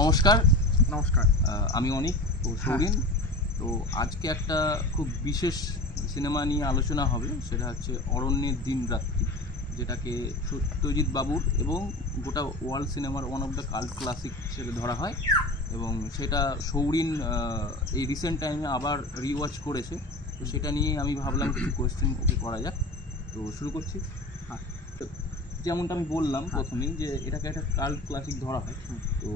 নমস্কার। নমস্কার। আমি অনিক ও সৌরিন। তো আজকে একটা খুব বিশেষ সিনেমা নিয়ে আলোচনা হবে, সেটা হচ্ছে অরণ্যের দিন রাত্রি, যেটাকে সত্যজিৎ বাবুর এবং গোটা ওয়ার্ল্ড সিনেমার one of the cult classic হিসেবে ধরা হয়। এবং সেটা সৌরিন এই রিসেন্ট টাইমে আবার রিওয়াচ করেছে। তো সেটা নিয়ে আমি ভাবলাম কিছু কোয়েশ্চেন ওকে করা যাক। তো শুরু করছি। হ্যাঁ, যেমনটা আমি বললাম প্রথমেই যে এটাকে একটা কাল্ট ক্লাসিক ধরা হয়। তো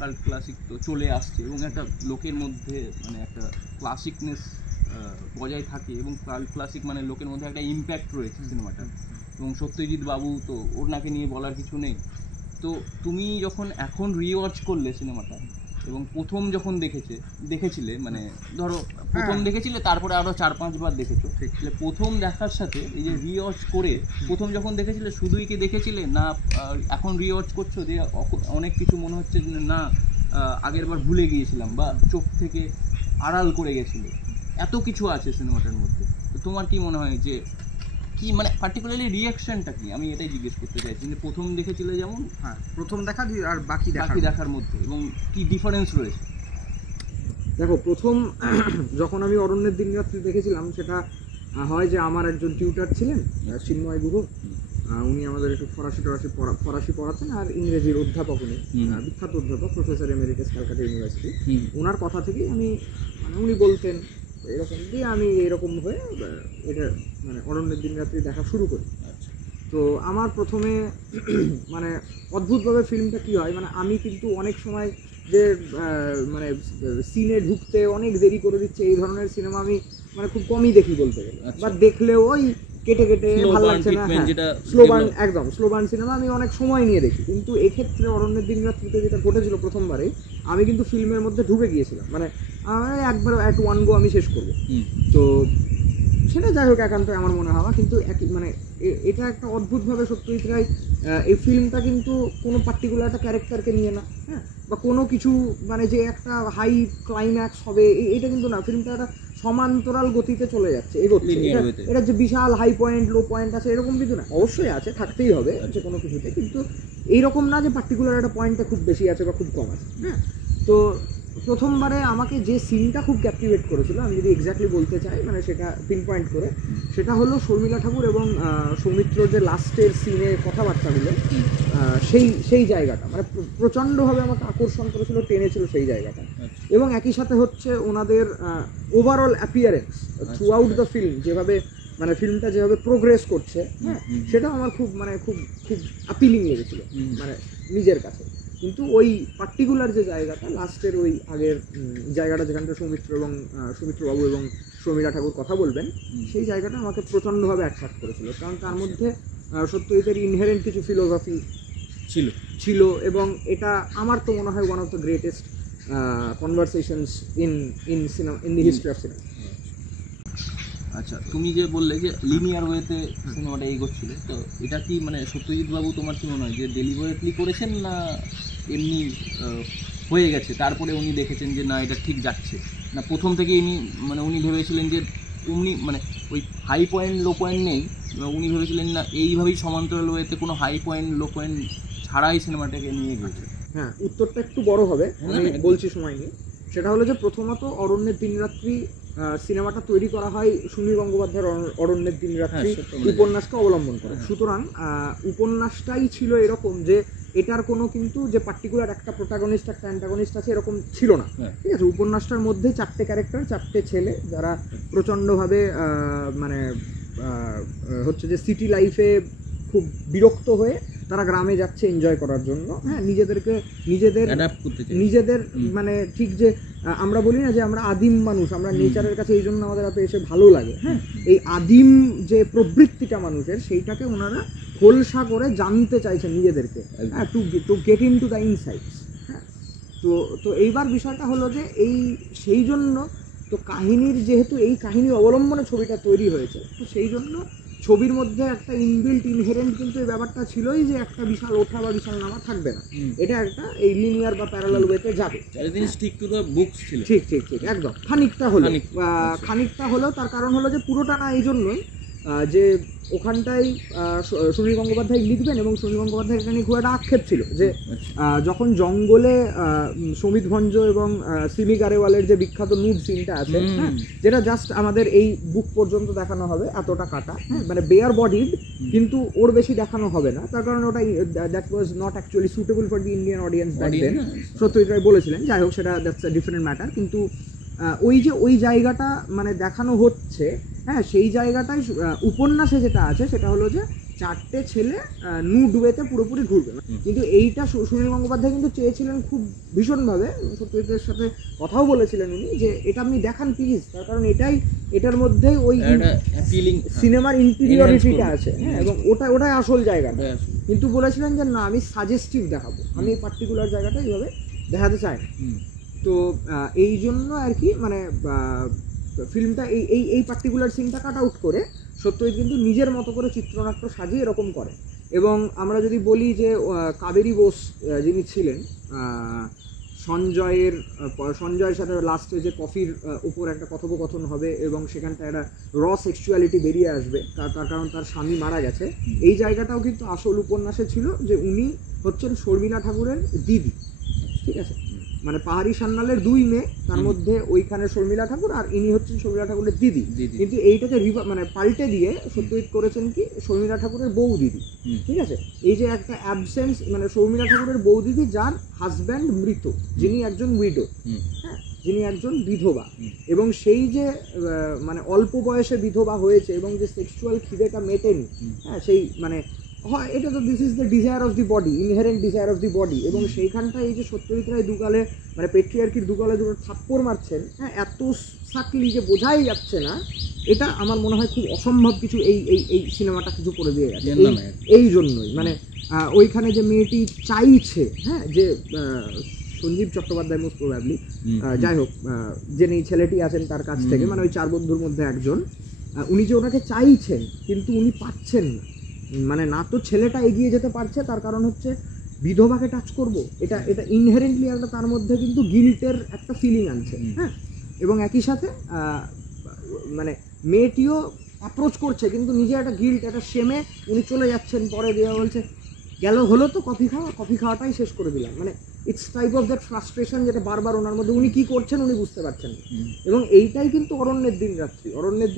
কাল্ট ক্লাসিক তো চলে আসছে এবং একটা লোকের মধ্যে মানে একটা ক্লাসিকনেস বজায় থাকে, এবং কাল্ট ক্লাসিক মানে লোকের মধ্যে একটা ইম্প্যাক্ট রয়েছে সিনেমাটার। এবং সত্যজিৎ বাবু তো ওনাকে নিয়ে বলার কিছু নেই। তো তুমি যখন এখন রিওয়াচ করলে সিনেমাটা এবং প্রথম যখন দেখেছিলে, মানে ধরো প্রথম দেখেছিলে, তারপরে আরও 4-5 বার দেখেছো, তাহলে প্রথম দেখার সাথে এই যে রিওয়াচ করে প্রথম যখন দেখেছিলে শুধুই কি দেখেছিলে, না এখন রিওয়াচ করছো যে অনেক কিছু মনে হচ্ছে না আগের বার ভুলে গিয়েছিলাম বা চোখ থেকে আড়াল করে গেছিল, এত কিছু আছে সিনেমাটার মধ্যে। তো তোমার কি মনে হয় যে কি মানে পার্টিকুলারলি রিঅ্যাকশনটা কি, আমি এটাই জিজ্ঞেস করতে চাইছি যে প্রথম দেখেছিলে যেমন প্রথম দেখা আর বাকি দেখার মধ্যে এবং কি ডিফারেন্স রয়েছে? দেখো, প্রথম যখন আমি অরণ্যের দিন রাত্রি দেখেছিলাম, সেটা হয় যে আমার একজন টিউটার ছিলেন চিন্ময় গুহ। উনি আমাদের একটু ফরাসি পড়াতেন আর ইংরেজির অধ্যাপক। উনি বিখ্যাত অধ্যাপক, প্রফেসর এমেরিটাস ক্যালকাটা ইউনিভার্সিটি। ওনার কথা থেকেই আমি মানে উনি বলতেন এরকম দিয়ে আমি এরকম হয়ে এটা মানে অরণ্যের দিন রাত্রি দেখা শুরু করি। তো আমার প্রথমে মানে অদ্ভুতভাবে ফিল্মটা কী হয়, মানে আমি কিন্তু অনেক সময় যে মানে সিনে ঢুকতে অনেক দেরি করে দিচ্ছে এই ধরনের সিনেমা আমি মানে খুব কমই দেখি বলতে গেলে, বা দেখলেও ওই কেটে ভালো লাগছে না, একদম স্লোবান সিনেমা আমি অনেক সময় নিয়ে দেখি। কিন্তু এক্ষেত্রে অরণ্যের দিন রাত্রিতে যেটা ঘটেছিল, প্রথমবারে আমি কিন্তু ফিল্মের মধ্যে ঢুকে গিয়েছিলাম, মানে একবার অ্যাট ওয়ান গো আমি শেষ করবো। তো সেটা যাই হোক একান্ত আমার মনে হওয়া, কিন্তু মানে এটা একটা অদ্ভুতভাবে সত্যজিৎ রায় এই ফিল্মটা কিন্তু কোনো পার্টিকুলার একটা ক্যারেক্টারকে নিয়ে না, হ্যাঁ, বা কোনো কিছু মানে যে একটা হাই ক্লাইম্যাক্স হবে এটা কিন্তু না। ফিল্মটা একটা সমান্তরাল গতিতে চলে যাচ্ছে, এগোচ্ছে। এটা যে বিশাল হাই পয়েন্ট লো পয়েন্ট আছে এরকম কিছু না, অবশ্যই আছে, থাকতেই হবে যে কোনো কিছুতে, কিন্তু এইরকম না যে পার্টিকুলার একটা পয়েন্টটা খুব বেশি আছে বা খুব কম আছে। হ্যাঁ, তো প্রথমবারে আমাকে যে সিনটা খুব ক্যাপটিভেট করেছিল, আমি যদি এক্স্যাক্টলি বলতে চাই মানে সেটা পিন পয়েন্ট করে, সেটা হলো শর্মিলা ঠাকুর এবং সৌমিত্র যে লাস্টের সিনে কথাবার্তাগুলো, সেই জায়গাটা মানে প্রচণ্ডভাবে আমাকে আকর্ষণ করেছিল, টেনেছিল সেই জায়গাটা। এবং একই সাথে হচ্ছে ওনাদের overall appearance through out the film, যেভাবে মানে ফিল্মটা যেভাবে প্রোগ্রেস করছে, হ্যাঁ, সেটা আমার খুব মানে খুব খুব অ্যাপিলিং লেগেছিল মানে নিজের কাছে। কিন্তু ওই পার্টিকুলার যে জায়গাটা লাস্টের ওই আগের জায়গাটা, যেখানটা সৌমিত্রবাবু এবং শর্মিলা ঠাকুর কথা বলবেন, সেই জায়গাটা আমাকে প্রচণ্ডভাবে অ্যাট্রাক্ট করেছিল, কারণ তার মধ্যে সত্যজিতের ইনহেরেন্ট কিছু ফিলোসফি ছিল এবং এটা আমার তো মনে হয় one of the greatest conversations in cinema, in the history of cinema. আচ্ছা, তুমি যে বললে যে লিনিয়ার ওয়েতে সিনেমাটা এগোচ্ছিল, তো এটা কি মানে সত্যজিৎ বাবু তোমার কি মনে হয় যে ডেলিভারেটলি করেছেন, না এমনি হয়ে গেছে তারপরে উনি দেখেছেন যে না এটা ঠিক যাচ্ছে, না প্রথম থেকে উনি ভেবেছিলেন যে মানে ওই হাই পয়েন্ট লো পয়েন্ট নেই, উনি ভেবেছিলেন না এইভাবেই সমান্তরাল ওয়েতে কোনো হাই পয়েন্ট লো পয়েন্ট ছাড়াই সিনেমাটাকে নিয়ে গেছে? হ্যাঁ, উত্তরটা একটু বড় হবে, আমি বলছি সময় নিয়ে। সেটা হলো যে প্রথমত অরণ্যের দিন রাত্রি সিনেমাটা তৈরি করা হয় সুনীল গঙ্গোপাধ্যায়ের অরণ্যের দিন রাত্রি উপন্যাসকে অবলম্বন করে। সুতরাং উপন্যাসটাই ছিল এরকম যে এটার কোনো কিন্তু যে পার্টিকুলার একটা প্রোটাগনিস্ট একটা অ্যান্টাগনিস্ট আছে এরকম ছিল না, ঠিক আছে। উপন্যাসটার মধ্যে 4টে ক্যারেক্টার, 4টে ছেলে, যারা প্রচণ্ডভাবে মানে হচ্ছে যে সিটি লাইফে খুব বিরক্ত হয়ে তারা গ্রামে যাচ্ছে এনজয় করার জন্য, হ্যাঁ, নিজেদের মানে ঠিক যে আমরা বলি না যে আমরা আদিম মানুষ, আমরা নেচারের কাছে এই জন্য আমাদের এত এসে ভালো লাগে, হ্যাঁ, এই আদিম যে প্রবৃত্তিটা মানুষের, সেইটাকে ওনারা খোলসা করে জানতে চাইছেন নিজেদেরকে, হ্যাঁ, to get in to the insights. হ্যাঁ, তো এইবার বিষয়টা হলো যে সেই জন্য তো কাহিনীর, যেহেতু এই কাহিনীর অবলম্বনে ছবিটা তৈরি হয়েছে, তো সেই জন্য ছবির মধ্যে একটা ইনবিল্ট ইনহেরেন্ট কিন্তু এই ব্যাপারটা ছিলই যে একটা বিশাল ওঠা বা বিশাল নামা থাকবে না, এটা একটা এই লিনিয়ার বা প্যারালাল ওয়েতে যাবে। ঠিক একদম খানিকটা হলো তার কারণ হলো যে পুরোটা না, এই জন্যই যে ওখানটায় সুনীল গঙ্গোপাধ্যায় লিখবেন, এবং সুনীল গঙ্গোপাধ্যায় এটা নিয়ে খুব একটা আক্ষেপ ছিল যে যখন জঙ্গলে সমিত ভঞ্জ এবং সিমি গারেওয়ালের যে বিখ্যাত নুড সিনটা আছে, হ্যাঁ, যেটা জাস্ট আমাদের এই বুক পর্যন্ত দেখানো হবে, এতটা কাটা, হ্যাঁ, মানে বেয়ার বডিড, কিন্তু ওর বেশি দেখানো হবে না, তার কারণ ওটা that was not actually suitable for the Indian audience back then, Satyajit Ray বলেছিলেন। যাই হোক, সেটা দ্যাটস আ ডিফারেন্ট ম্যাটার। কিন্তু ওই জায়গাটা মানে দেখানো হচ্ছে, হ্যাঁ, সেই জায়গাটাই উপন্যাসে যেটা আছে সেটা হলো যে 4টে ছেলে নুড ওয়েতে পুরোপুরি ঘুরবে। কিন্তু এইটা সুনীল গঙ্গোপাধ্যায় কিন্তু চেয়েছিলেন খুব ভীষণভাবে, সত্যজিতের সাথে কথাও বলেছিলেন উনি যে এটা আপনি দেখান প্লিজ, তার কারণ এটার মধ্যে ওই সিনেমার ইন্টেরিয়রিটিটা আছে, হ্যাঁ, এবং ওটাই আসল জায়গাটা। কিন্তু বলেছিলেন যে না, আমি সাজেস্টিভ দেখাবো, আমি এই পার্টিকুলার জায়গাটা এইভাবে দেখাতে চাই না। তো এই জন্য আর কি, মানে ফিল্মটা এই পার্টিকুলার সিনটা কাট আউট করে সত্যজিৎ কিন্তু নিজের মতো করে চিত্রনাট্য সাজিয়ে এরকম করে। এবং আমরা যদি বলি যে কাবেরী বোস যিনি ছিলেন, সঞ্জয়ের সাথে লাস্টে যে কফির উপর একটা কথোপকথন হবে এবং সেখানটা একটা র সেক্সুয়ালিটি বেরিয়ে আসবে, তার কারণ তার স্বামী মারা গেছে, এই জায়গাটাও কিন্তু আসল উপন্যাসে ছিল যে উনি হচ্ছেন শর্মিলা ঠাকুরের দিদি, ঠিক আছে, মানে পাহাড়ি সান্যালের 2 মেয়ে, তার মধ্যে ওইখানে শর্মিলা ঠাকুর, আর ইনি হচ্ছেন শর্মিলা ঠাকুরের দিদি। কিন্তু এইটাকে মানে পাল্টে দিয়ে সত্যজিৎ করেছেন কি শর্মিলা ঠাকুরের বউ দিদি, ঠিক আছে। এই যে একটা অ্যাবসেন্স, মানে শর্মিলা ঠাকুরের বউ দিদি যার হাজব্যান্ড মৃত, যিনি একজন উইডো, হ্যাঁ, যিনি একজন বিধবা, এবং সেই যে মানে অল্প বয়সে বিধবা হয়েছে এবং যে সেক্সুয়াল খিদেটা মেটেনি, হ্যাঁ, সেই মানে হয় এটা তো this is the desire of the body, inherent desire of the body, এবং সেইখানটা এই যে সত্যজিৎ রায় দুগালে মানে পেট্রিয়ার্কির দুগালে দুটো থাপ্পড় মারছেন, হ্যাঁ, এত সাকলি যে বোঝাই যাচ্ছে না, এটা আমার মনে হয় খুব অসম্ভব কিছু এই সিনেমাটা কিছু করে দিয়ে গেছে। এই জন্যই মানে ওইখানে যে মেয়েটি চাইছে, হ্যাঁ, যে সঞ্জীব চট্টোপাধ্যায় মোস্ট প্রবাবলি, যাই হোক, যিনি ছেলেটি আছেন তার কাছ থেকে, মানে ওই 4 বন্ধুর মধ্যে একজন, উনি যে ওনাকে চাইছেন কিন্তু উনি পাচ্ছেন না, মানে না তো ছেলেটা এগিয়ে যেতে পারছে, তার কারণ হচ্ছে বিধবাকে টাচ করব, এটা ইনহেরেন্টলি একটা তার মধ্যে কিন্তু গিল্টের একটা ফিলিং আনছে, হ্যাঁ, এবং একই সাথে মানে মেয়েটিও অ্যাপ্রোচ করছে কিন্তু নিজে একটা গিল্ট, একটা শেমে উনি চলে যাচ্ছেন, পরে দেওয়া বলছে গেল হলো তো কফি খাওয়াটাই শেষ করে দিলাম, মানে it's type of that frustration যেটা বারবার ওনার মধ্যে, উনি কি করছেন উনি বুঝতে পারছেন না। এবং এইটাই কিন্তু অরণ্যের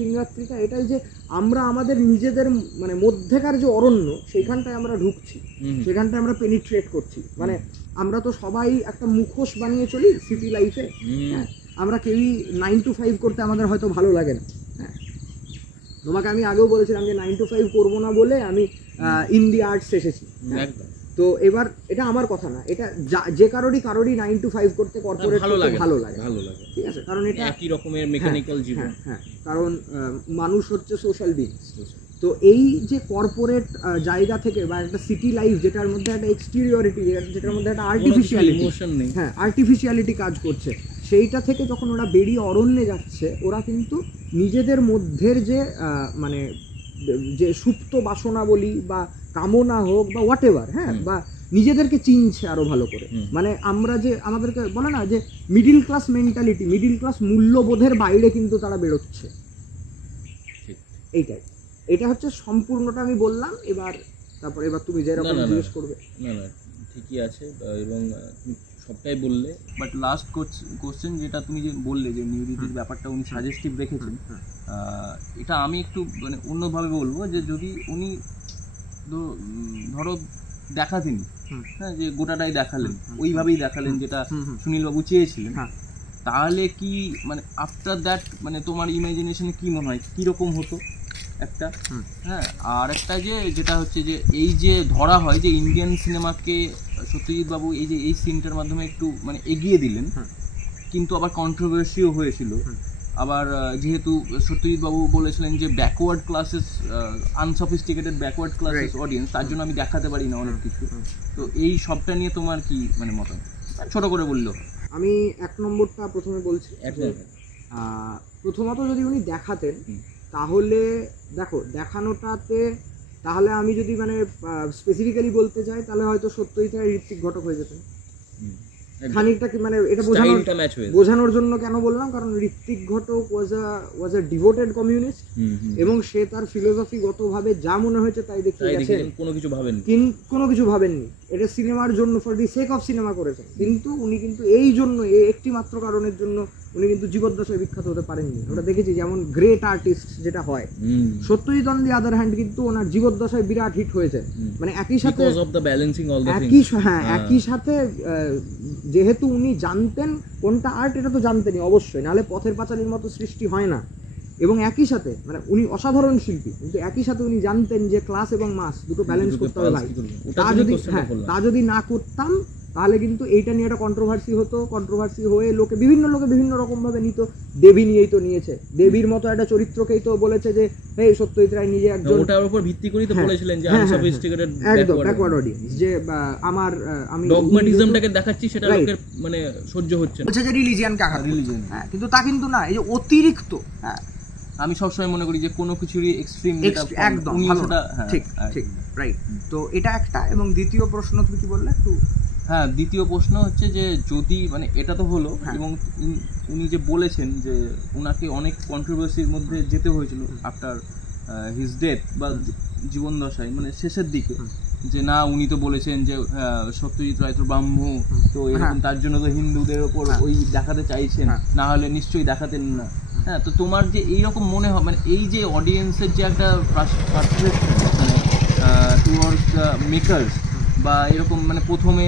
দিন রাত্রিটা এটাই যে আমরা আমাদের নিজেদের মানে মধ্যেকার যে অরণ্য, সেইখানটায় আমরা ঢুকছি, সেখানটায় আমরা পেনিট্রেট করছি, মানে আমরা তো সবাই একটা মুখোশ বানিয়ে চলি সিটি লাইফে, হ্যাঁ, আমরা কেউই 9 to 5 করতে আমাদের হয়তো ভালো লাগে না, হ্যাঁ, তোমাকে আমি আগেও বলেছিলাম যে 9 to 5 করবো না বলে আমি ইন দি আর্টস এসেছি, তো এবার এটা আমার কথা না, এটা যে কারোরই 9 to 5 করতে কর্পোরেট ভালো লাগে, ঠিক আছে, কারণ এটা একই রকমের মেকানিক্যাল জীবন, হ্যাঁ, কারণ মানুষ হচ্ছে সোশ্যাল বিংস। তো এই যে কর্পোরেট জায়গা থেকে বা একটা সিটি লাইফ যেটার মধ্যে একটা এক্সটেরিয়রিটি, যেটার মধ্যে একটা আর্টিফিশিয়ালিটি কাজ করছে, সেইটা থেকে যখন ওরা বেরিয়ে অরণ্যে যাচ্ছে, ওরা কিন্তু নিজেদের মধ্যের যে মানে যে সুপ্ত বাসনা বলি বা কামনা হোক বা হোয়াট এভার, হ্যাঁ, বা নিজেদেরকে চিনছে আরো ভালো করে, মানে আমরা যে আমাদেরকে বলে না যে middle class mentality, middle class মূল্যবোধের বাইরে কিন্তু তারা বেরোচ্ছে, এইটাই, এটা হচ্ছে সম্পূর্ণটা আমি বললাম। এবার তুমি যেরকম জিজ্ঞেস করবে, না ঠিকই আছে, এবং সবটাই বললে, বাট লাস্ট কোশ্চেন যেটা তুমি যে বললে যে নিউডিটির ব্যাপারটা উনি সাজেস্টিভ রেখেছেন, এটা আমি একটু মানে অন্যভাবে বলবো যে যদি উনি ধরো দেখাতেন, হ্যাঁ, যে গোটাটাই দেখালেন, ওইভাবেই দেখালেন যেটা সুনীলবাবু চেয়েছিলেন, তাহলে কি মানে আফটার দ্যাট মানে তোমার ইমাজিনেশনে কি মনে হয় কীরকম হতো একটা, হ্যাঁ, আর একটা যেটা হচ্ছে যে এই যে ধরা হয় যে ইন্ডিয়ান সিনেমাকে সত্যজিৎ বাবু এই যে এই সিনটার মাধ্যমে একটু মানে এগিয়ে দিলেন, কিন্তু আবার কন্ট্রোভার্সিও হয়েছিল, আবার যেহেতু সত্যজিৎ বাবু বলেছিলেন যে backward classes, unsophisticated backward classes audience, তার জন্য আমি দেখাতে পারি না অনেক কিছু, তো এই সবটা নিয়ে তোমার কি মানে মতামত, ছোট করে বললো? আমি 1 নম্বরটা প্রথমে বলছি, প্রথমত যদি উনি দেখাতেন তাহলে দেখো দেখানোটাতে, তাহলে আমি যদি মানে স্পেসিফিক্যালি বলতে চাই তাহলে হয়তো সত্যজিৎ রায় ঋত্বিক ঘটক হয়ে যেতেন, খানিকটা কি মানে এটা স্টাইলটা ম্যাচ হয়ে বোঝানোর জন্য কেন বললাম, কারণ ঋত্বিক ঘটক ওয়াজ আ ডিভোটেড কমিউনিস্ট, এবং সে তার ফিলোসফিগতভাবে যা মনে হয়েছে তাই দেখিয়ে গেছেন, কোনো কিছু ভাবেননি। এটা সিনেমার জন্য, for the sake of cinema করেছেন, কিন্তু উনি কিন্তু এই জন্য, একটি মাত্র কারণের জন্য উনি কিন্তু জীবদ্দশায় বিখ্যাত হতে পারেননি। ওটা দেখেছি যেমন গ্রেট আর্টিস্ট যেটা হয়, Satyajit on the other hand কিন্তু ওনার জীবদ্দশায় বিরাট হিট হয়েছে। মানে একই সাথে একই সাথে যেহেতু উনি জানতেন কোনটা আর্ট, এটা তো জানতেনই অবশ্যই, নাহলে পথের পাঁচালীর মতো সৃষ্টি হয় না। এবং একই সাথে মানে উনি অসাধারণ শিল্পী, কিন্তু একই সাথে উনি জানতেন যে ক্লাস এবং মাস দুটো ব্যালেন্স করতে হবে ভাই। তা যদি না করতাম তাহলে কিন্তু এইটা নিয়ে একটা কন্ট্রোভার্সি হতো, কন্ট্রোভার্সি হয়ে বিভিন্ন লোকে বিভিন্ন রকম ভাবে নিত। দেবী নিয়েই তো নিয়েছে, দেবীর মতো একটা চরিত্রকেই তো বলেছে যে এই সত্যজিৎ রায় নিজে একজন, ওটার উপর ভিত্তি করে তো বলেছিলেন যে আনসফিস্টিকেটেড একদম ব্যাকওয়ার্ড অডিয়েন্স, যে আমি ডগমাটিজমটাকে দেখাচ্ছি, সেটা লোকের মানে সহ্য হচ্ছে না, বলছে যে রিলিজিয়ানকে আঘাত, রিলিজিয়ান, হ্যাঁ, কিন্তু তা কিন্তু না, এই যে অতিরিক্ত। হ্যাঁ, আমি সবসময় মনে করি যে কোনো কিছুরই এক্সট্রিম একদম ঠিক ঠিক রাইট। তো এটা একটা, এবং দ্বিতীয় প্রশ্ন তুমি কি বললে একটু? হ্যাঁ, দ্বিতীয় প্রশ্ন হচ্ছে যে যদি মানে এটা তো হলো, এবং উনি যে বলেছেন যে ওনাকে অনেক কন্ট্রোভার্সির মধ্যে যেতে হয়েছিল আফটার হিজ ডেথ, বা জীবন দশায় মানে শেষের দিকে, যে না উনি তো বলেছেন যে সত্যজিৎ রায় তো ব্রাহ্ম, তো এরকম তার জন্য তো হিন্দুদের ওপর ওই দেখাতে চাইছেন, না হলে নিশ্চয়ই দেখাতেন না। হ্যাঁ, তো তোমার যে এইরকম মনে হয়, মানে এই যে অডিয়েন্সের যে একটা মানে টুয়ার্ডস দ্য মেকার্স, বা এরকম মানে প্রথমে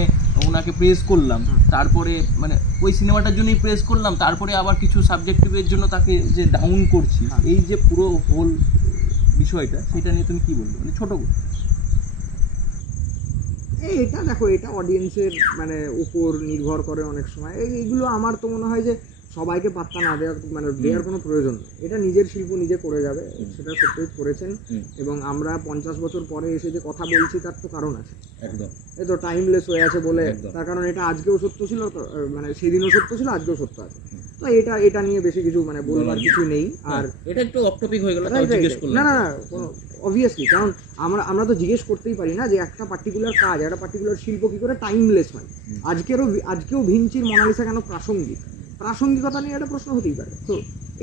ওনাকে প্রেস করলাম, তারপরে মানে ওই সিনেমাটার জন্যই প্রেস করলাম, তারপরে আবার কিছু সাবজেক্টিভের জন্য তাকে যে ডাউন করছি, এই যে পুরো হোল বিষয়টা, সেটা নিয়ে তুমি কি বলবে, মানে ছোট? এটা দেখো, এটা অডিয়েন্সের মানে উপর নির্ভর করে অনেক সময়। এইগুলো আমার তো মনে হয় যে সবাইকে পাত্তা না দেওয়ার মানে দেওয়ার কোনো প্রয়োজন নেই। এটা নিজের শিল্প নিজে করে যাবে, সেটা সত্যজিৎ করেছেন, এবং আমরা 50 বছর পরে এসে যে কথা বলছি তার তো কারণ আছে, একদম এই তো টাইমলেস হয়ে আছে বলে, তার কারণ এটা আজকেও সত্য ছিল, মানে সেদিনও সত্য ছিল, আজকেও সত্য আছে। তো এটা নিয়ে বেশি কিছু মানে বলবার কিছু নেই। আর এটা একটু অফ টপিক হয়ে গেল, জিজ্ঞেস করলাম। না কোনো অবভিয়াসলি, কারণ আমরা তো জিজ্ঞেস করতেই পারি না যে একটা পার্টিকুলার কাজ, একটা পার্টিকুলার শিল্প কি করে টাইমলেস হয়। আজকেও ভিঞ্চির মোনালিসা কেন প্রাসঙ্গিকতা নিয়ে একটা প্রশ্ন হতেই পারে। তো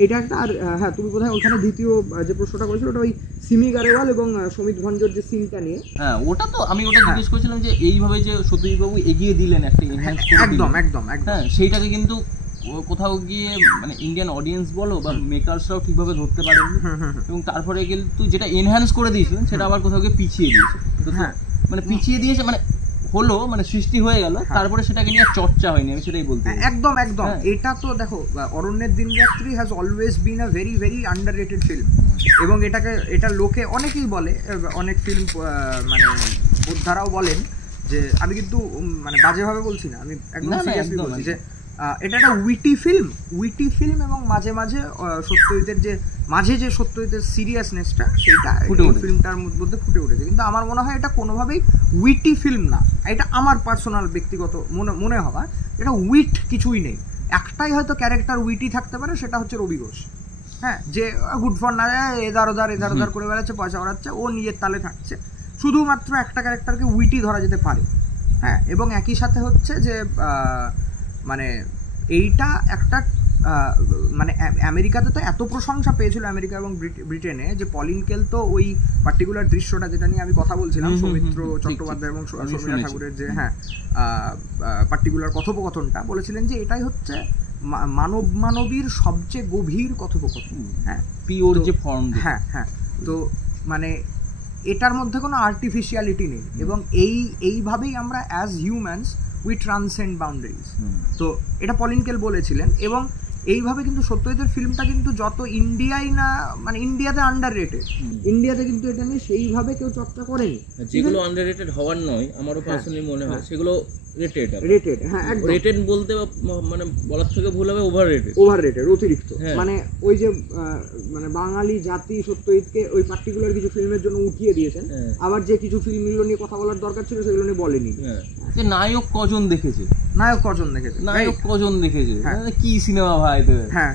এটা একটা। আর হ্যাঁ, তুমি বোধহয় ওখানে দ্বিতীয় যে প্রশ্নটা করেছিল ওটা ওই সিমি গারেওয়াল এবং সমিত ভঞ্জর যে সিনটা নিয়ে। হ্যাঁ, ওটা তো আমি জিজ্ঞেস করেছিলাম যে এইভাবে যে সত্যজিৎ বাবু এগিয়ে দিলেন একটা এনহ্যান্স করে, একদম হ্যাঁ, সেইটাকে কিন্তু কোথাও গিয়ে মানে ইন্ডিয়ান অডিয়েন্স বলো বা মেকার্সরাও ঠিকভাবে ধরতে পারেনি, এবং তারপরে কিন্তু যেটা এনহ্যান্স করে দিয়েছিলেন সেটা আবার কোথাও গিয়ে পিছিয়ে দিয়েছে। তো মানে পিছিয়ে দিয়েছে মানে হলো, মানে সৃষ্টি হয়ে গেল, তারপরে সেটাকে নিয়ে চর্চা হয়নি, আমি সেটাই বলতে। একদম এটা তো দেখো, Aranyer Dinratri has always been a very very underrated film, এবং এটা লোকে অনেকেই বলে, অনেক ফিল্ম মানে বোদ্ধারাও বলেন, যে আমি কিন্তু মানে বাজেভাবে বলছি না, আমি একদম সিরিয়াসলি বলছি যে এটা একটা উইটি ফিল্ম, এবং মাঝে মাঝে সত্যজিতের সিরিয়াসনেসটা সেটা এই ফিল্মটার মধ্যে ফুটে উঠেছে। কিন্তু আমার মনে হয় এটা কোনোভাবেই উইটি ফিল্ম না, এটা আমার পার্সোনাল ব্যক্তিগত মনে হয়, এটা উইট কিছুই নেই। একটাই হয়তো ক্যারেক্টার উইটি থাকতে পারে, সেটা হচ্ছে রবি ঘোষ। হ্যাঁ, যে গুড ফর না যায় এধার ওধার করে বেড়াচ্ছে, পয়সা ওড়াচ্ছে, ও নিজের তালে থাকছে, শুধুমাত্র একটা ক্যারেক্টারকে উইটি ধরা যেতে পারে। হ্যাঁ, এবং একই সাথে হচ্ছে যে মানে এইটা একটা মানে আমেরিকাতে তো এত প্রশংসা পেয়েছিল, আমেরিকা এবং ব্রিটেনে, যে পলিন কেল তো ওই পার্টিকুলার দৃশ্যটা যেটা নিয়ে আমি কথা বলছিলাম, সৌমিত্র চট্টোপাধ্যায় এবং শর্মিলা ঠাকুরের যে পার্টিকুলার কথোপকথনটা বলেছিলেন যে এটাই হচ্ছে মানবীর সবচেয়ে গভীর কথোপকথন। হ্যাঁ, পিওর যে ফর্ম। হ্যাঁ, তো মানে এটার মধ্যে কোনো আর্টিফিশিয়ালিটি নেই, এবং এইভাবেই আমরা as humans we transcend boundaries. তো এটা পলিন কেল বলেছিলেন, এবং এইভাবে কিন্তু সত্যজিতের ফিল্মটা কিন্তু যত ইন্ডিয়ায় না, মানে ইন্ডিয়াতে আন্ডাররেটেড, ইন্ডিয়াতে কিন্তু এটা নিয়ে সেইভাবে কেউ চর্চা করেনি। যেগুলো আন্ডাররেটেড হওয়ার নয়, আমারও পার্সোনালি মনে হয় সেগুলো রেটেড। হ্যাঁ, একদম রেটেড বলতে মানে বলার থেকে ভুল হবে, ওভাররেটেড অতিরিক্ত। মানে ওই যে মানে বাঙালি জাতি সত্যজিৎকে ওই পার্টিকুলার কিছু ফিল্মের জন্য উঠিয়ে দিয়েছেন, আবার যে কিছু ফিল্মগুলো নিয়ে কথা বলার দরকার ছিল সেগুলো নিয়ে বলেনি। যে নায়ক কজন দেখেছে, কি সিনেমা ভাই। হ্যাঁ,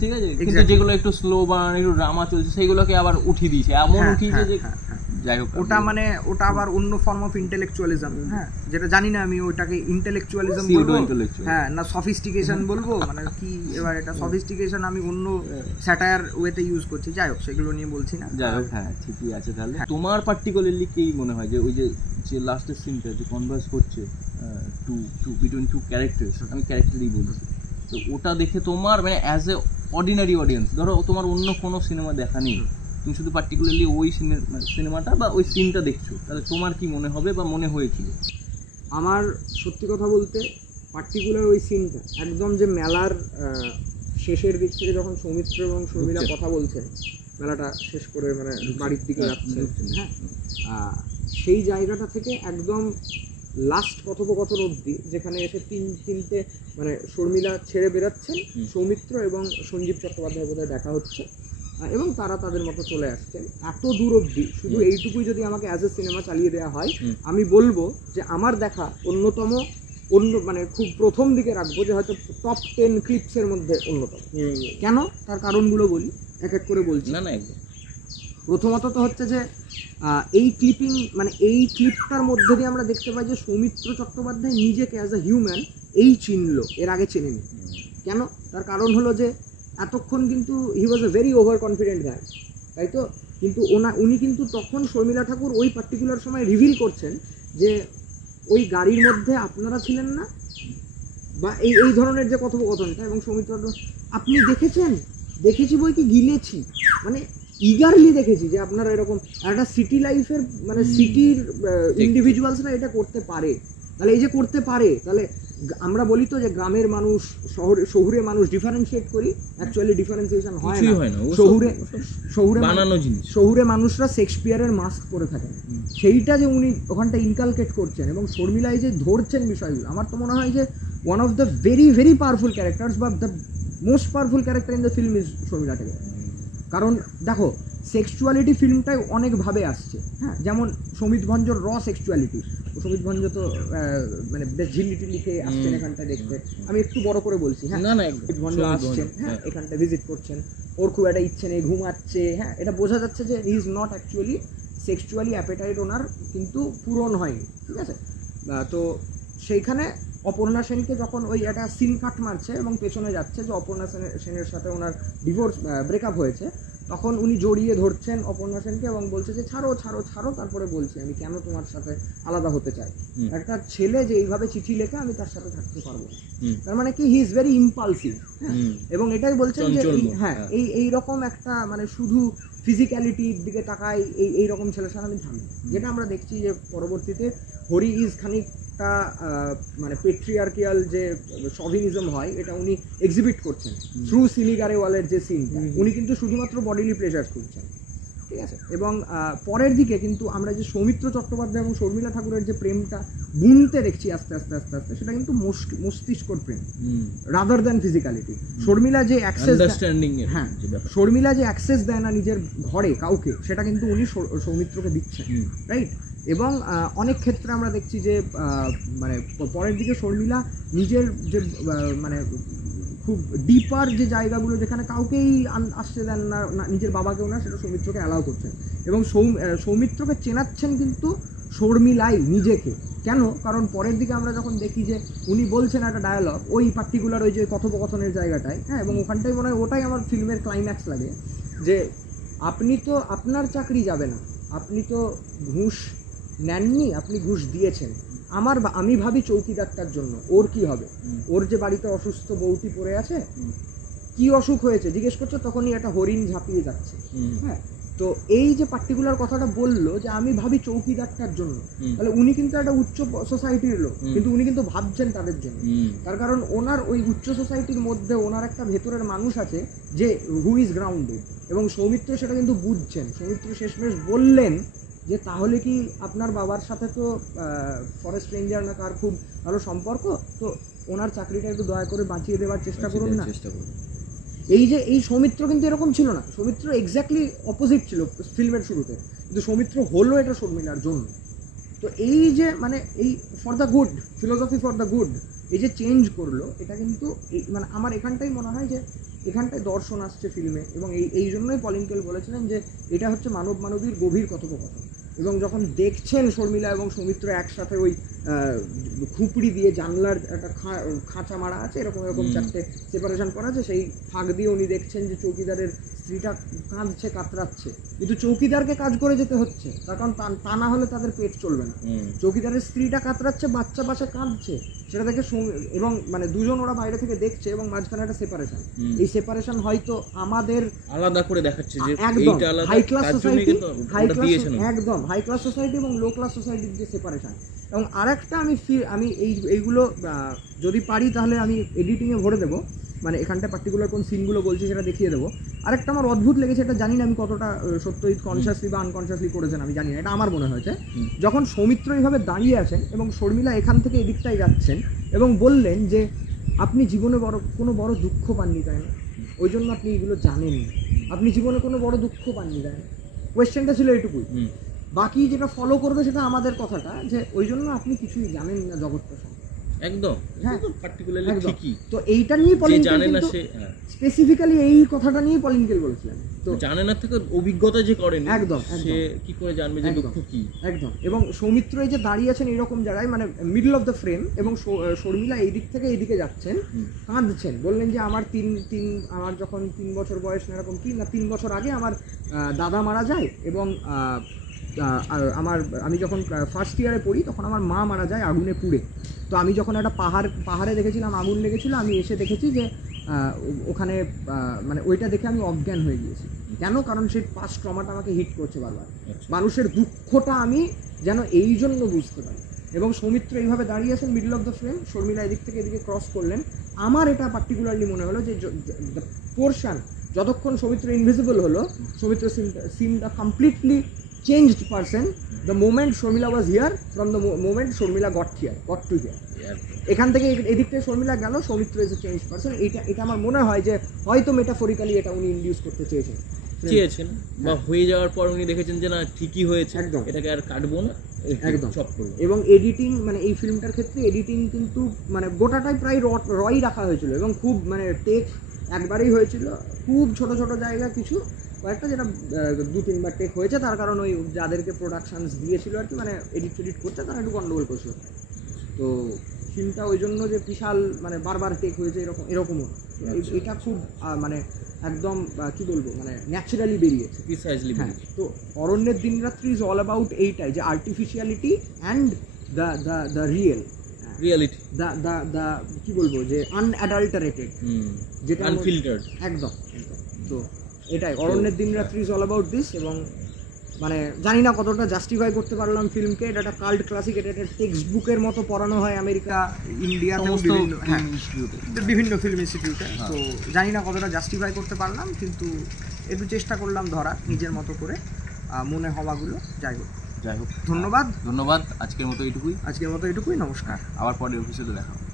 ঠিক আছে, কিন্তু যেগুলো একটু স্লো বানানো, একটু ড্রামা চলছে, সেগুলোকে আবার উঠিয়ে দিয়েছে, এমন উঠিয়েছে যে যাই হোক ওটা মানে ওটা আবার অন্য ফর্ম অফ ইন্টেলেকচুয়ালিজম, হ্যাঁ, যেটা জানি না আমি ওটাকে ইন্টেলেকচুয়ালিজম বলবো হ্যাঁ না সফিস্টিকেশন বলবো, মানে কি এবার এটা সফিস্টিকেশন আমি অন্য স্যাটায়ার ওয়েতে ইউজ করছি, যাই হোক সেগুলো নিয়ে বলছি না। যাই হোক, হ্যাঁ ঠিকই আছে। তাহলে তোমার পার্টিকুলারলি কি মনে হয় যে ওই যে লাস্টের সিনটা যে কনভার্স করছে বিটুইন টু ক্যারেক্টার্স, আমি ক্যারেক্টারই বলছি, তো ওটা দেখে তোমার মানে অ্যাজ এ অর্ডিনারি অডিয়েন্স, ধরো তোমার অন্য কোনো সিনেমা দেখা নেই, তুমি শুধু পার্টিকুলারলি ওই সিনেমাটা বা ওই সিনটা দেখছো, তাহলে তোমার কি মনে হবে বা মনে হয়েছিল? আমার সত্যি কথা বলতে পার্টিকুলার ওই সিনটা একদম যে মেলার শেষের দিক থেকে যখন সৌমিত্র এবং শর্মিলা কথা বলছেন, মেলাটা শেষ করে মানে বাড়ির দিকে যাচ্ছেন, হ্যাঁ, সেই জায়গাটা থেকে একদম লাস্ট কথোপকথন অবধি, যেখানে এসে তিনটে মানে শর্মিলা ছেড়ে বেরাচ্ছেন, সৌমিত্র এবং সঞ্জীব চট্টোপাধ্যায় বোধহয় দেখা হচ্ছে, এবং তারা তাদের মতো চলে আসছেন, এত দূর অবধি শুধু এইটুকুই যদি আমাকে অ্যাজ এ সিনেমা চালিয়ে দেওয়া হয়, আমি বলবো যে আমার দেখা অন্যতম, মানে খুব প্রথম দিকে রাখবো যে হয়তো টপ 10 ক্লিপসের মধ্যে অন্যতম। কেন? তার কারণগুলো বলি, এক এক করে বলছি। না একদম। প্রথমত তো হচ্ছে যে এই ক্লিপিং মানে এই ক্লিপটার মধ্যে দিয়ে আমরা দেখতে পাই যে সৌমিত্র চট্টোপাধ্যায় নিজেকে অ্যাজ আ হিউম্যান এই চিনলো, এর আগে চেনেনি। কেন? তার কারণ হলো যে এতক্ষণ কিন্তু হি ওয়াজ এ ভেরি ওভার কনফিডেন্ট গাই, তাই তো? কিন্তু উনি কিন্তু তখন শর্মিলা ঠাকুর ওই পার্টিকুলার সময় রিভিল করছেন যে ওই গাড়ির মধ্যে আপনারা ছিলেন না, বা এই ধরনের যে কথোপকথনটা, এবং সৌমিত্র আপনি দেখেছেন, দেখেছি বই কি গিলেছি, মানে ইগারলি দেখেছি যে আপনারা এরকম একটা সিটি লাইফের মানে সিটির ইন্ডিভিজুয়ালসরা এটা করতে পারে, তাহলে এই যে করতে পারে, তাহলে আমরা বলি তো যে গ্রামের মানুষ শহুরে মানুষ ডিফারেন্সিয়েট করি, অ্যাকচুয়ালি ডিফারেন্সিয়েশন হয় না। শহুরে মানুষরা শেক্সপিয়ারের মাস্ক পরে থাকেন, সেইটা যে উনি ওখানটা ইনকালকেট করছেন, এবং শর্মিলা এই যে ধরছেন বিষয়গুলো, আমার তো মনে হয় যে one of the very very powerful characters বা the most powerful character in the film is Sharmila Tagore. কারণ দেখো সেক্সুয়ালিটি ফিল্মটাই অনেকভাবে আসছে, হ্যাঁ, যেমন সমিত ভঞ্জর র সেক্সুয়ালিটি, সমিত ভঞ্জ তো মানে বেশ ঝিল্লিটি লিখে আসছেন এখানটা দেখতে, আমি একটু বড় করে বলছি, হ্যাঁ, সমিত ভঞ্জ আসছেন, হ্যাঁ, এখানটা ভিজিট করছেন, ওর খুব একটা ইচ্ছে নেই, ঘুমাচ্ছে, হ্যাঁ, এটা বোঝা যাচ্ছে যে he is not actually sexually appetite ওনার কিন্তু পূরণ হয়নি, ঠিক আছে? তো সেইখানে অপর্ণা সেনকে যখন ওই একটা সিন কাট মারছে এবং পেছনে যাচ্ছে যে অপর্ণা সেনের সাথে ওনার ডিভোর্স ব্রেকআপ হয়েছে, তখন উনি জড়িয়ে ধরছেন অপর্ণা সেনকে এবং বলছে যে ছাড়ো ছাড়ো ছাড়ো, তারপরে বলছি আমি কেন তোমার সাথে আলাদা হতে চাই, একটা ছেলে যে এইভাবে চিঠি লেখে আমি তার সাথে থাকতে পারবো না, তার মানে কি হি ইজ ভেরি ইম্পালসিভ, হ্যাঁ, এবং এটাই বলছেন যে হ্যাঁ এই রকম একটা মানে শুধু ফিজিক্যালিটির দিকে তাকায় এই রকম ছেলের সাথে আমি থামি, যেটা আমরা দেখছি যে পরবর্তীতে হরি ইজ খানিকটা মানে পেট্রিয়ার্কিয়াল যে শভিনিজম হয় এটা উনি এক্সিবিট করছেন থ্রু সিলিগারেওয়ালের যে সিনটা, উনি কিন্তু শুধুমাত্র বডিলি প্লেজার করছেন, ঠিক আছে? এবং পরের দিকে কিন্তু আমরা যে সৌমিত্র চট্টোপাধ্যায় এবং শর্মিলা ঠাকুরের যে প্রেমটা বুনতে দেখছি আস্তে আস্তে আস্তে আস্তে, সেটা কিন্তু মস্তিষ্কর প্রেম রাদার দ্যান ফিজিক্যালিটি। শর্মিলা যে অ্যাক্সেস, হ্যাঁ, শর্মিলা যে অ্যাক্সেস দেয় না নিজের ঘরে কাউকে, সেটা কিন্তু উনি সৌমিত্রকে দিচ্ছেন, রাইট? এবং অনেক ক্ষেত্রে আমরা দেখছি যে মানে পরের দিকে শর্মিলা নিজের যে মানে খুব ডিপার যে জায়গাগুলো যেখানে কাউকেই আসতে দেন না, নিজের বাবাকেও না, সেটা সৌমিত্রকে অ্যালাউ করছেন, এবং সৌমিত্রকে চেনাচ্ছেন কিন্তু শর্মিলাই নিজেকে। কেন? কারণ পরের দিকে আমরা যখন দেখি যে উনি বলছেন একটা ডায়ালগ ওই পার্টিকুলার ওই যে কথোপকথনের জায়গাটায়, হ্যাঁ, এবং ওখানটাই মনে হয় ওটাই আমার ফিল্মের ক্লাইম্যাক্স লাগে, যে আপনি তো আপনার চাকরি যাবে না, আপনি তো ঘুষ নেননি, আপনি ঘুষ দিয়েছেন, আমি ভাবি চৌকিদারটার জন্য ওর কি হবে, ওর যে বাড়িতে অসুস্থ বউটি পড়ে আছে, কি অসুখ হয়েছে জিজ্ঞেস করছে, তখনই একটা হরিণ ঝাঁপিয়ে যাচ্ছে, হ্যাঁ, তো এই যে পার্টিকুলার কথাটা বললো যে আমি ভাবি চৌকিদারটার জন্য, তাহলে উনি কিন্তু একটা উচ্চ সোসাইটির লোক, কিন্তু উনি কিন্তু ভাবছেন তাদের জন্য, তার কারণ ওনার ওই উচ্চ সোসাইটির মধ্যে ওনার একটা ভেতরের মানুষ আছে যে হু ইজ গ্রাউন্ডেড, এবং সৌমিত্র সেটা কিন্তু বুঝছেন। সৌমিত্র শেষমেশ বললেন যে তাহলে কি আপনার বাবার সাথে তো ফরেস্ট রেঞ্জার না কার খুব ভালো সম্পর্ক, তো ওনার চাকরিটা একটু দয়া করে বাঁচিয়ে দেওয়ার চেষ্টা করুন না। এই সৌমিত্র কিন্তু এরকম ছিল না, সৌমিত্র এক্স্যাক্টলি অপোজিট ছিল ফিল্মের শুরুতে, কিন্তু সৌমিত্র হলো এটা শর্মিলার জন্য। তো এই যে মানে এই for the good, philosophy for the good, এই যে চেঞ্জ করলো, এটা কিন্তু মানে আমার এখানটাই মনে হয় যে এখানটায় দর্শন আসছে ফিল্মে, এবং এই জন্যই পলিন কেল বলেছিলেন যে এটা হচ্ছে মানব মানবীর গভীর কথোপকথন, এবং যখন দেখছেন শর্মিলা এবং সৌমিত্র একসাথে ওই খুপড়ি দিয়ে জানলার একটা খাঁচা মারা আছে, এরকম এরকম চারটে সেপারেশন করা আছে, সেই ফাঁক দিয়ে উনি দেখছেন যে চৌকিদারের স্ত্রীটা কাঁদছে, কাতরাচ্ছে, কিন্তু চৌকিদারকে কাজ করে যেতে হচ্ছে, তার কারণ তা না হলে তাদের পেট চলবে না। চৌকিদারের স্ত্রীটা কাতরাচ্ছে, বাচ্চা পাশে কাঁদছে, সেটা দেখে এবং মানে দুজন ওরা বাইরে থেকে দেখছে এবং মাঝখানে একটা সেপারেশন। এই সেপারেশন হয়তো আমাদের আলাদা করে দেখাচ্ছে যে একদম হাই ক্লাস সোসাইটি, একদম হাই ক্লাস সোসাইটি এবং লো ক্লাস সোসাইটির যে সেপারেশন। এবং আরেকটা আমি এইগুলো যদি পারি তাহলে আমি এডিটিংয়ে ভরে দেবো, মানে এখানটা পার্টিকুলার কোন সিনগুলো বলছি সেটা দেখিয়ে দেবো। আরেকটা আমার অদ্ভুত লেগেছে, এটা জানি না আমি কতটা সত্যই কনসিয়াসলি বা আনকনসিয়াসলি করেছেন আমি জানি না, এটা আমার মনে হয়েছে। যখন সৌমিত্র এইভাবে দাঁড়িয়ে আছেন এবং শর্মিলা এখান থেকে এদিকটাই যাচ্ছেন এবং বললেন যে আপনি জীবনে কোনো বড় দুঃখ পাননি, তাই না? ওই জন্য আপনি এগুলো জানেন, আপনি জীবনে কোনো বড় দুঃখ পাননি, তাই না? কোয়েশ্চেনটা ছিল এইটুকুই। বাকি যেটা ফলো করবে সেটা আমাদের কথাটা, যে ওই জন্য আপনি কিছুই জানেন না জগৎটা সম্পর্কে। একদম, হ্যাঁ পার্টিকুলারলি ঠিকই। তো এইটা নিয়ে পলিন জানে না সে, স্পেসিফিক্যালি এই কথাটা নিয়ে পলিন কেল বলেছিলেন। তো জানে না থেকে অভিজ্ঞতা যে করেন, একদম সে কি করে জানবে যে দুঃখ কি? একদম। এবং সৌমিত্র এই যে দাঁড়িয়ে আছেন এরকম জায়গায়, মানে মিডল অফ দ্য ফ্রেম, এবং শর্মিলা এই দিক থেকে এইদিকে যাচ্ছেন, কাঁদছেন, বললেন যে আমার আমার যখন 3 বছর বয়স, না এরকম 3 বছর আগে আমার দাদা মারা যায়, এবং আমি যখন ফার্স্ট ইয়ারে পড়ি তখন আমার মা মারা যায় আগুনে পুড়ে। তো আমি যখন একটা পাহাড়ে দেখেছিলাম আগুন লেগেছিল, আমি এসে দেখেছি যে ওখানে মানে ওইটা দেখে আমি অজ্ঞান হয়ে গিয়েছি। কেন? কারণ সেই পাস্ট ট্রমাটা আমাকে হিট করছে বারবার। মানুষের দুঃখটা আমি যেন এই জন্য বুঝতে পারি। এবং সৌমিত্র এইভাবে দাঁড়িয়ে আছেন middle of the frame, Sharmila এদিক থেকে এদিকে ক্রস করলেন। আমার এটা পার্টিকুলারলি মনে হলো যে দ্য পোর্শন যতক্ষণ সৌমিত্র ইনভিজিবল হলো, Soumitra seemed a completely changed person the moment Sharmila was here, from the moment Sharmila got to here. এখান থেকে এদিক থেকে শর্মিলা গেল, Soumitra is a change person. এটা আমার মনে হয় যে হয়তো মেটাফরিক্যালি এটা উনি ইন্ডিউস করতে চেয়েছেন, বা হয়ে যাওয়ার পর উনি দেখেছেন যে না ঠিকই হয়েছে, একদম এটাকে আর কাটবো না, একদম চপ করব। এবং এডিটিং, মানে এই ফিল্মটার ক্ষেত্রে এডিটিং কিন্তু মানে গোটাটাই প্রায় রই রাখা হয়েছিল, এবং খুব মানে টেক একবারেই হয়েছিল, খুব ছোট ছোট জায়গা কিছু কয়েকটা যেটা 2-3বার টেক হয়েছে, তার কারণ ওই যাদেরকে প্রোডাকশানস দিয়েছিল আর কি, মানে এডিট করছে, তারা একটু গন্ডগোল করছিল। তো ফিল্মটা ওই জন্য যে বিশাল মানে বারবার টেক হয়েছে এরকমও, এটা খুব মানে একদম কি বলবো, মানে ন্যাচারালি বেরিয়েছে, প্রিসাইজলি। হ্যাঁ। তো অরণ্যের দিনরাত্রি ইজ অল অ্যাবাউট এইটাই, যে artificiality and the reality, the কি বলবো, যে আনঅ্যাডাল্টারেটেড, যেটা আনফিল্টার্ড, একদম। তো এটাই অরণ্যের দিনরাত্রি ইজ অল অ্যাবাউট দিস। এবং মানে জানি না কতটা জাস্টিফাই করতে পারলাম ফিল্মকে, এটা একটা কাল্ট ক্লাসিক, এটা একটা টেক্সট বুকের মতো পড়ানো হয় আমেরিকা, ইন্ডিয়াতে, বিভিন্ন ফিল্ম ইনস্টিটিউটে। তো জানি না কতটা জাস্টিফাই করতে পারলাম, কিন্তু একটু চেষ্টা করলাম ধরা নিজের মতো করে মনে হওয়াগুলো। যাই হোক, ধন্যবাদ। আজকের মতো এইটুকুই। নমস্কার। আবার পরের এপিসোডে দেখা হবে।